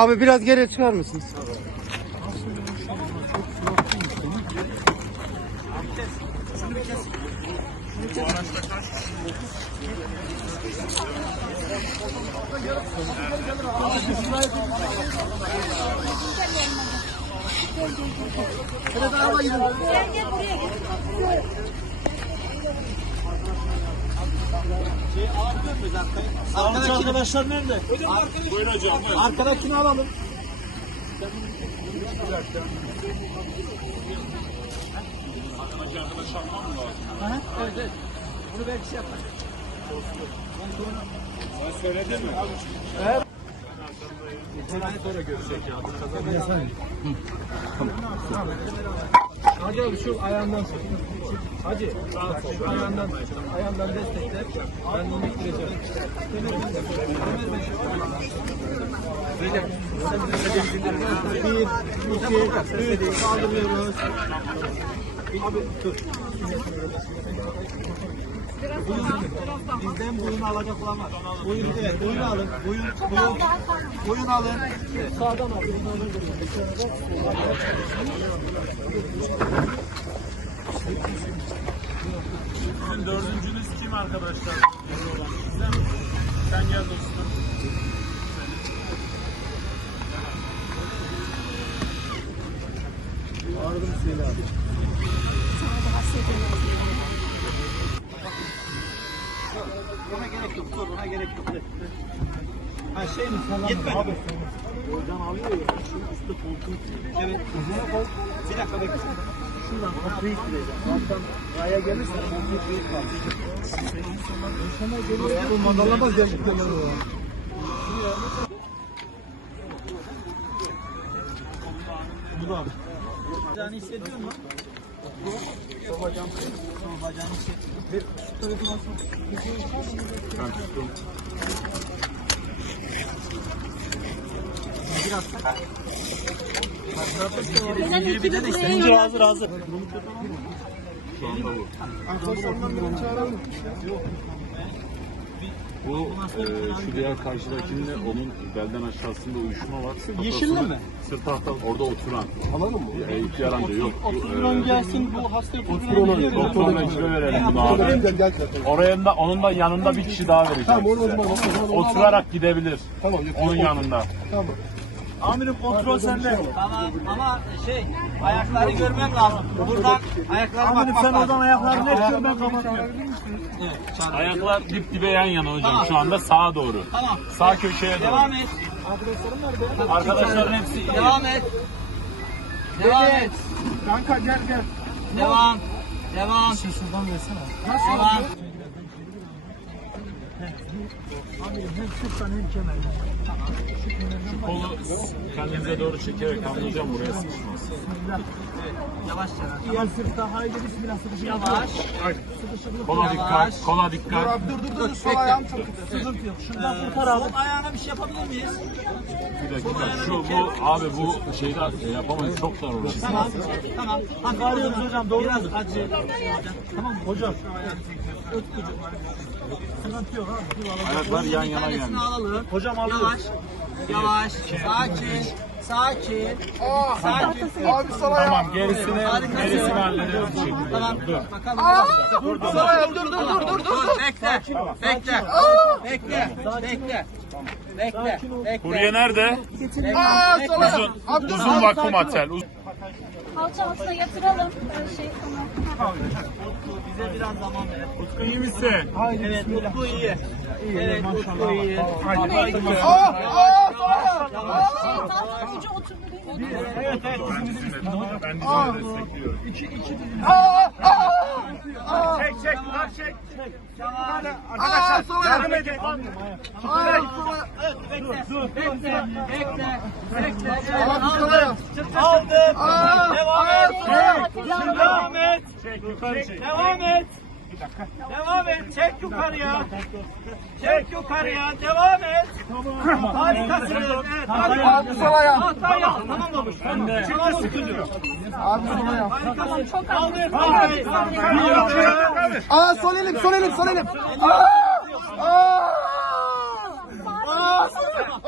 Abi biraz geriye çıkar mısınız? Arkadaşlar nerede? Buyurun hocam. Arkadakini alalım. Arkadaş almam mı lazım? Evet, evet. Bunu belki şey yapar. Sen söyledin mi? Evet. Sonra görecek ya. Hacı abi şu ayağından tut. Hacı şu ayağından destekle. Ben bunu getireceğim. Bir, iki, üç, kaldırıyoruz. Abi dur. Bizden boyunu alacak olan var. Boyun, evet, boyunu alın. Boyun alın. Sağdan alın. Sizin dördüncünüz kim arkadaşlar? Sen gel dostum. Ağrıdım Hüseyin abi. Ona gerek yok, sor, ona gerek yok. Ha şey mi? Yetmedi. Abi, oradan alıyor ya, şu üstte koltuğu. Evet. Bir dakika bekle. Şuradan kapıyı ittireceğim. Alttan raya gelirse koltuğu kıyıp kalır. İnsanlar geliyor. Bu madalamaz gerçekten o. Dur abi. Bacağını hissediyor musun? Sol bacağını hissediyor. Bir şu tarafını alsın. Ben tuttum. Biraz tak. Zinciri bir de işte. Zincir hazır. Şu anda bu. Arkadaşlarından çağıralım. Bu şu diğer karşıdakinde onun belden aşağısında uyuşma var. Yeşilli mi? Sırt tahta orada oturan. Alalım mı? İhtiyar amca yok. Oturan gelsin bu hastayı oturan. Doktoruna kilo verelim bunu abi. Oraya da onun da yanında bir kişi daha verecek. Tamam onu oturarak gidebilir. Tamam. Onun yanında. Tamam. Amirim kontrol sende. Tamam ama ayakları görmem lazım. Buradan ayakları Amirim sen oradan ayaklarını net gör ben kapatmıyorum. Evet, Ayaklar dip dibe yan yana hocam. Tamam. Şu anda sağa doğru. Tamam. Sağ köşeye doğru. Devam et. Arkadaşların hepsi. Devam et. Devam et. Kanka gel. Devam. Şuradan versene. Devam. Amirim hem sırttan hem kemerden. Kolu kendinize doğru çekerek anlayacağım buraya sıkışmaz. Yavaş. Diğer sırtta haydi bismillah sıkışık. Yavaş. Kola dikkat. Dur. Sol ayağım çok kötü. Sıkıntı yok. Şuradan kurtar abi. Sol ayağına bir şey yapabilir miyiz? Bir dakika. Bu abi bu şeyde yapamayız. Çok dar orası. Tamam. Bağırıyoruz hocam, doğru Biraz mu? acı. Tamam mı hocam? Sıkıntı yok abi. Ayaklar yan yana Tanesini gelmiş. alalım. Hocam alıyoruz. Yavaş. Sakin. Abi sol ayağım. Tamam gerisini hallederiz. Tamam. Dur. Bakalım. Sol ayağım dur. Bekle. Kurye nerede? Sol ayağım. Uzun vakum atel. Kalça altına yatıralım. Tamam. Bize biraz zaman ver. Utku iyi misin? Evet, Utku iyi. Evet, Utku iyi. Tam ucu oturdu değil mi? Evet. Ben de sizi destekliyorum. Çek. Arkadaşlar yardım edin. Bekle. Devam et. Çek yukarıya. Devam et. Harikasın. Evet, Abi sol ayağım. Tamam olmuş. Çıktı sıkıntı. Abi sol ayağım. Çok Kaldır. Sol elim.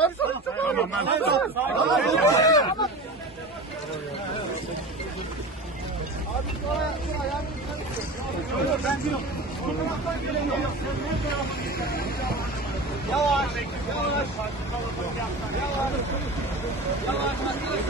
Abi sol ayak. Yavaş. Yavaş. Yavaş. Yavaş.